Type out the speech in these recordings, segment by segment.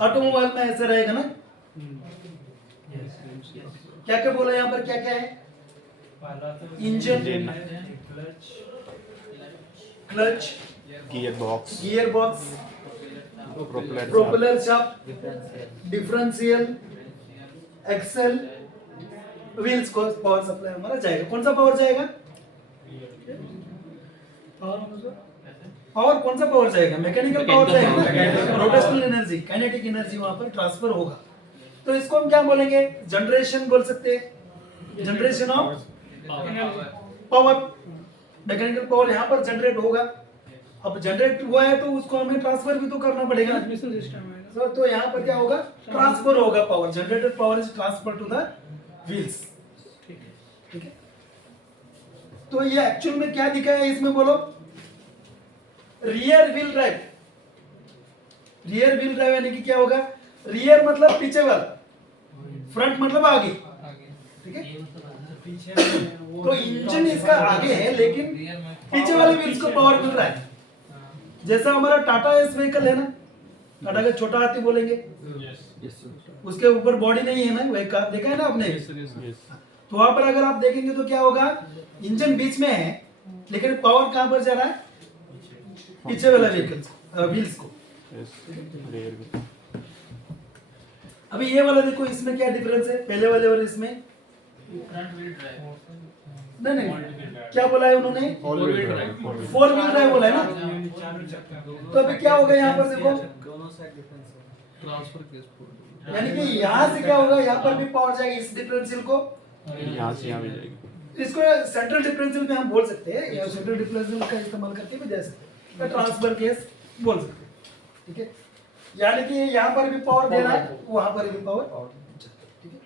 Automobile में ऐसा रहेगा ना। क्या क्या बोला यहाँ पर, क्या क्या है? Engine, clutch, gearbox, propeller shaft, differential, axle, wheels को पावर सप्लाई हमारा जाएगा। कौन सा पावर जाएगा? पावर कौन सा पावर जाएगा? मैकेनिकल पावर जाएगा। रोटेशनल एनर्जी, काइनेटिक एनर्जी वहां पर ट्रांसफर होगा। तो इसको हम क्या बोलेंगे? जनरेशन बोल सकते हैं, generation of power. Mechanical power यहाँ पर जनरेट होगा। अब जनरेट हुआ है तो उसको हमें ट्रांसफर भी तो करना पड़ेगा। ट्रांसमिशन सिस्टम है तो यहाँ पर क्या होगा? ट्रांसफर होगा power. Generated power is transfer to the wheels. ठीक है। तो ये एक्चुअल में क्या दिखा है इसमें बोलो? Rear wheel drive. Rear wheel drive यानी कि क्या होगा? रियर मतलब पीछे वाला, फ्रंट मतलब आगे। ठीक है। तो इंजन इसका आगे है लेकिन पीछे वाले व्हील्स को पावर मिल रहा है। जैसा हमारा टाटा एस व्हीकल है ना, टाटा का छोटा हाथी बोलेंगे, उसके ऊपर बॉडी नहीं है ना, वही कार देखा है ना आपने। तो वहां पर अगर आप देखेंगे तो क्या होगा? इंजन बीच में है लेकिन पावर कहां पर जा रहा है? पीछे वाला व्हीकल व्हील्स को। अभी ये वाला देखो, इसमें क्या डिफरेंस है पहले वाले और इसमें? नहीं, क्या बोला है उन्होंने? 4 व्हील ड्राइव बोला है ना। तो अभी क्या होगा यहाँ पर देखो, यानी कि यहाँ से क्या होगा? यहाँ पर भी पावर जाएगी इस डिफरेंशियल को, यहाँ से यहाँ भी जाएगी। इसको सेंट्रल डिफरेंशियल में हम बोल सकते हैं, या सेंट्रल डिफरेंशियल का इस्तेमाल करके भी दे सकते हैं, ट्रांसफर केस बोल सकते हैं। ठीक है। यानी कि यहाँ पर भी पावर दे रहा है, वहां पर भी पावर। ठीक है।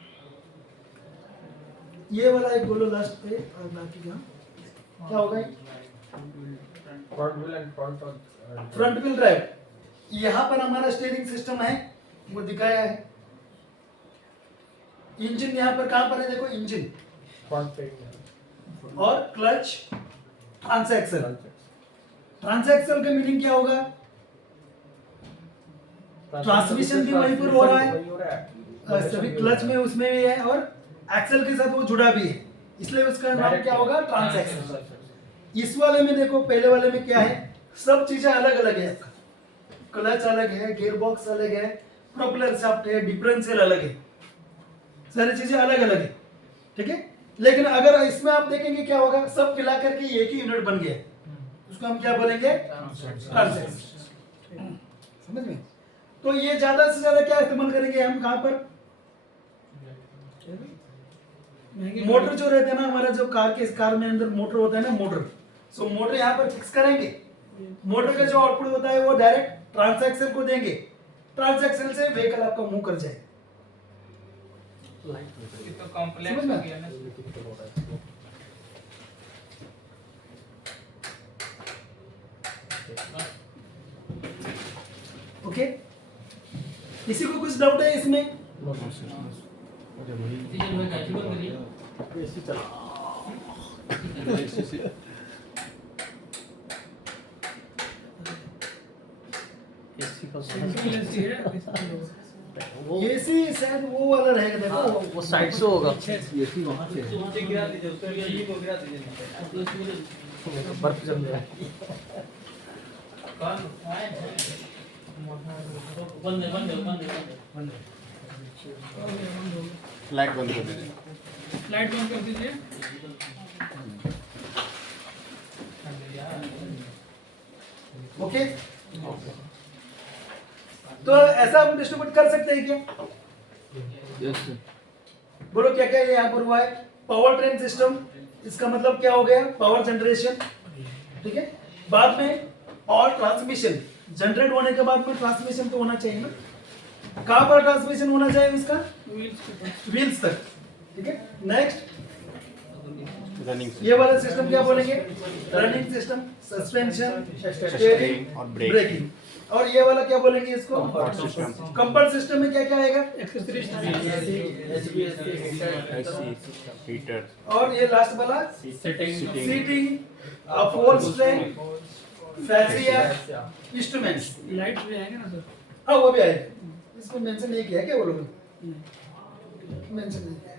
ये वाला एक बोलो लास्ट पे, और बाकी क्या होगा? Front wheel drive. यहाँ पर हमारा स्टीयरिंग सिस्टम है, वो दिखाया है। इंजन यहाँ पर कहां पर है? देखो इंजन और क्लच, ट्रांसएक्सल। ट्रांसएक्सल का मीनिंग क्या होगा? ट्रांसमिशन भी वहीं पर हो रहा है, सभी क्लच में उसमें भी है, और एक्सल के साथ वो जुड़ा भी है, इसलिए उसका नाम क्या होगा? ट्रांसएक्सल। इस वाले में देखो, पहले वाले में क्या है? सब चीजें अलग अलग है। क्लच अलग है, गियर बॉक्स अलग है, प्रोपेलर शाफ्ट है, डिफरेंशियल अलग है, सारी चीजें अलग अलग है। ठीक है। लेकिन अगर इसमें आप देखेंगे क्या होगा? सब मिला करके एक ही यूनिट बन गया, उसको हम क्या बोलेंगे? ट्रांसएक्सल। समझ में? तो ये ज्यादा से ज्यादा क्या इस्तेमाल करेंगे हम? कहां पर? मोटर जो रहता है ना हमारा, जो कार में अंदर मोटर होता है ना, मोटर। सो मोटर यहाँ पर फिक्स करेंगे। मोटर का जो आउटपुट होता है वो डायरेक्ट ट्रांसएक्सल को देंगे, ट्रांसएक्सल से व्हीकल आपका मूव कर जाए। तो कॉम्प्लेक्स हो गया ना। ओके। किसी को कुछ डाउट है इसमें? एसी शायद वो वाला रहेगा, देखो वो साइड से होगा। बर्फ जम गया। लाइट बंद कर दीजिए। लाइट बंद कर दीजिए। ओके। तो ऐसा हम डिस्ट्रीब्यूट कर सकते हैं क्या? यस। बोलो क्या क्या यहाँ पर हुआ है? पावर ट्रेन सिस्टम, इसका मतलब क्या हो गया? Power generation. ठीक है। बाद में पावर ट्रांसमिशन, जनरेट होने के बाद में ट्रांसमिशन तो होना चाहिए ना। कहां पर ट्रांसमिशन होना चाहिए उसका? व्हील्स तक। ठीक है। नेक्स्ट रनिंग ये वाला सिस्टम क्या बोलेंगे? रनिंग सिस्टम, सस्पेंशन, स्टीयरिंग और ब्रेकिंग। और ये वाला क्या बोलेंगे इसको? कंफर्ट सिस्टम में क्या क्या आएगा? हीटर और ये लास्ट वाला seating, force strength fascia instruments, lights भी आएंगे ना सर? हाँ वो भी आएगा, इसमें मेंशन नहीं किया क्या वो लोग, मेंशन नहीं किया,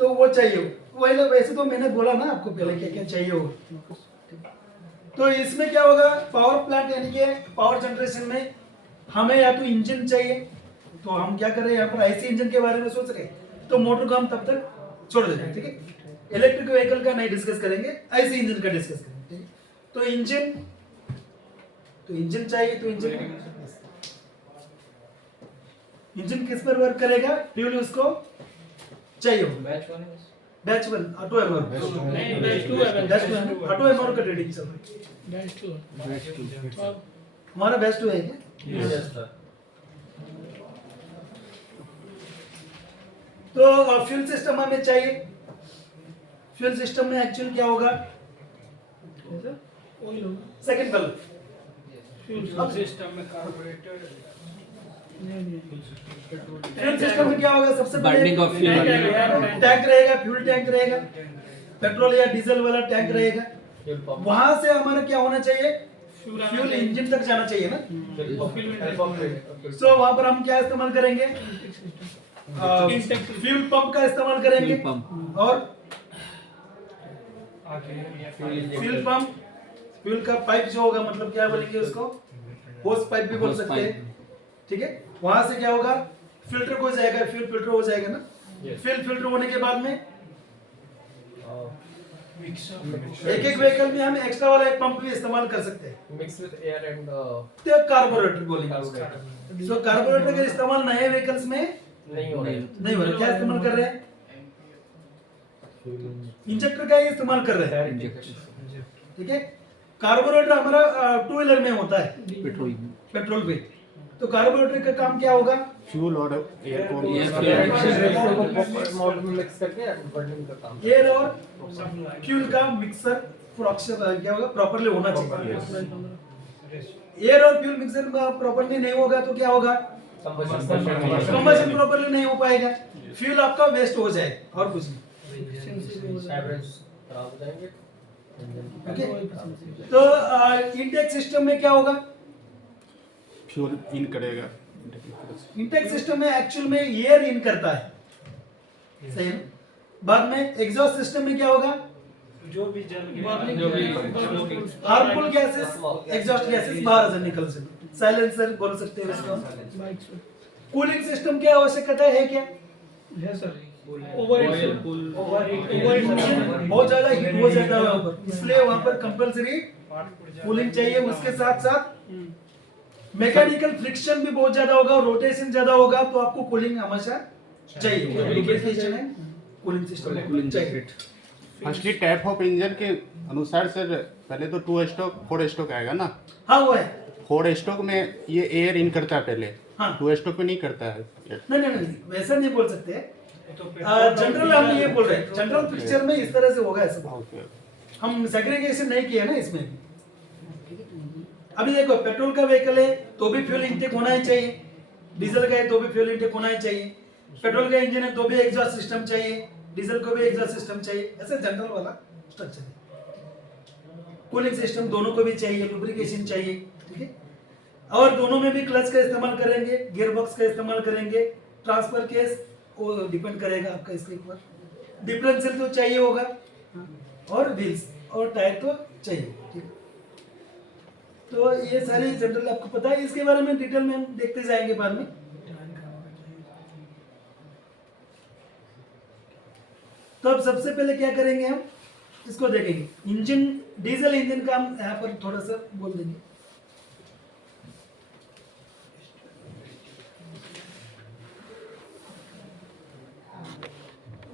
तो वो चाहिए। वही वैसे तो मैंने बोला ना आपको पहले क्या क्या चाहिए हो। तो इसमें क्या होगा, पावर प्लांट यानी कि पावर जनरेशन में हमें या तो इंजन चाहिए, तो हम क्या कर रहे हैं यहाँ पर आईसी इंजन के बारे में सोच रहे हैं, तो मोटर को हम तब तक छोड़ देते हैं, ठीक है। इलेक्ट्रिक व्हीकल का नहीं डिस्कस करेंगे, आईसी इंजन का डिस्कस करेंगे, ठीक है? तो इंजन चाहिए, तो इंजन किस पर वर्क करेगा, फ्यूल उसको चाहिए होगा। बैच 1 ऑटो एमआर, नहीं, बैच 2 है, बैच 2 ऑटो एमआर का ट्रेडिंग चल रहा है। बैच 2 है। हमारा बैच 2 है क्या? Yes sir. तो फ्यूल सिस्टम हमें चाहिए। फ्यूल सिस्टम में एक्चुअल क्या होगा, ऑयल होगा, सेकंड बल्ब, फ्यूल सिस्टम में कार्बोरेटर नहीं फ्यूल सिस्टम में क्या होगा, सबसे पहले Burning of fuel. टैंक रहेगा, फ्यूल टैंक रहेगा, पेट्रोल या डीजल वाला टैंक रहेगा। वहां से हमारा क्या होना चाहिए, फ्यूल इंजन तक जाना चाहिए ना। सो वहां पर हम क्या इस्तेमाल करेंगे, फ्यूल पंप का इस्तेमाल करेंगे, Fuel pump. और फ्यूल पंप, फ्यूल का पाइप जो होगा, मतलब क्या बोलेंगे उसको, होस पाइप भी बोल Hose सकते हैं, pipe. ठीक है। वहां से क्या होगा, फिल्टर हो जाएगा, फ्यूल फिल्टर हो जाएगा ना। फ्यूल फिल्टर होने के बाद में एक एक व्हीकल में हम एक्स्ट्रा वाला एक पंप भी इस्तेमाल कर सकते हैं, Mix with air and तो कार्बोरेटर बोलेंगे उसका। सो कार्बोरेटर का इस्तेमाल नए व्हीकल्स में नहीं हो रहा है। नहीं हो रहा, क्या इस्तेमाल कर रहे हैं, इंजेक्टर का ही इस्तेमाल कर रहे हैं, ठीक है। कार्बोरेटर हमारा टू व्हीलर में होता है, पेट्रोल पेट्रोल पे। तो कार्बोरेटर का काम क्या होगा, फ्यूल और एयर को मॉडल में मिक्स करके बर्निंग का काम। एयर और फ्यूल का मिक्सर क्या होगा, प्रॉपर्ली होना चाहिए। एयर और फ्यूल मिक्सर प्रॉपर्ली नहीं होगा तो क्या होगा, कंबशन प्रॉपर्ली नहीं हो पाएगा, फ्यूल आपका वेस्ट हो जाए और कुछ नहीं, एवरेज खराब हो जाएंगे। ओके। तो इनटेक सिस्टम में क्या होगा, फ्यूल इन करेगा। इनटेक सिस्टम में एक्चुअल में एयर इन करता है, सही है ना। बाद में एग्जॉस्ट सिस्टम में क्या होगा, हार्मफुल गैसेस, एग्जॉस्ट गैसेस बाहर से निकल सकते, साइलेंसर बोल सकते हैं इसको। कूलिंग सिस्टम की आवश्यकता है क्या, है सर। ओवर बहुत ज्यादा हीट हो जाता है वहां पर, इसलिए वहां पर कंपलसरी कूलिंग चाहिए। उसके साथ साथ मैकेनिकल फ्रिक्शन भी बहुत ज्यादा होगा, रोटेशन ज्यादा होगा, तो आपको कूलिंग हमेशा चाहिए। लुब्रिकेशन है, कूलिंग सिस्टम चाहिए। फर्स्टली टैप ऑफ इंजन के अनुसार सर पहले तो 2 स्ट्रोक 4 स्ट्रोक आएगा ना। हाँ वो है, 4 स्ट्रोक में ये एयर इन करता है पहले, हाँ। 2 स्ट्रोक में नहीं करता है। नहीं वैसा नहीं बोल सकते, जनरल हम ये बोल रहे हैं, जनरल पिक्चर में इस तरह से होगा ऐसा। ओके। हम सेग्रीगेशन नहीं किया ना इसमें। अभी देखो, पेट्रोल का व्हीकल है तो भी फ्यूल इंटेक होना ही चाहिए, डीजल का है तो भी फ्यूल इंटेक होना ही चाहिए, पेट्रोल का इंजन है तो भी एग्जॉस्ट सिस्टम चाहिए, डीजल को भी एग्जॉस्ट सिस्टम चाहिए, ऐसे जनरल वाला स्ट्रक्चर है। कूलिंग सिस्टम दोनों को भी चाहिए, लुब्रिकेशन चाहिए, ठीक है। और दोनों में भी क्लच का इस्तेमाल करेंगे, गियर बॉक्स का इस्तेमाल करेंगे, ट्रांसफर केस वो डिपेंड करेगा आपका इसके ऊपर। डिफरेंशियल तो चाहिए होगा, और व्हील्स और टायर तो चाहिए, ठीक है। तो ये सारी जनरल आपको पता है, इसके बारे में डिटेल में हम देखते जाएंगे बाद में। तो अब सबसे पहले क्या करेंगे, हम इसको देखेंगे। इंजन, डीजल इंजन का हम यहाँ पर थोड़ा सा बोल देंगे।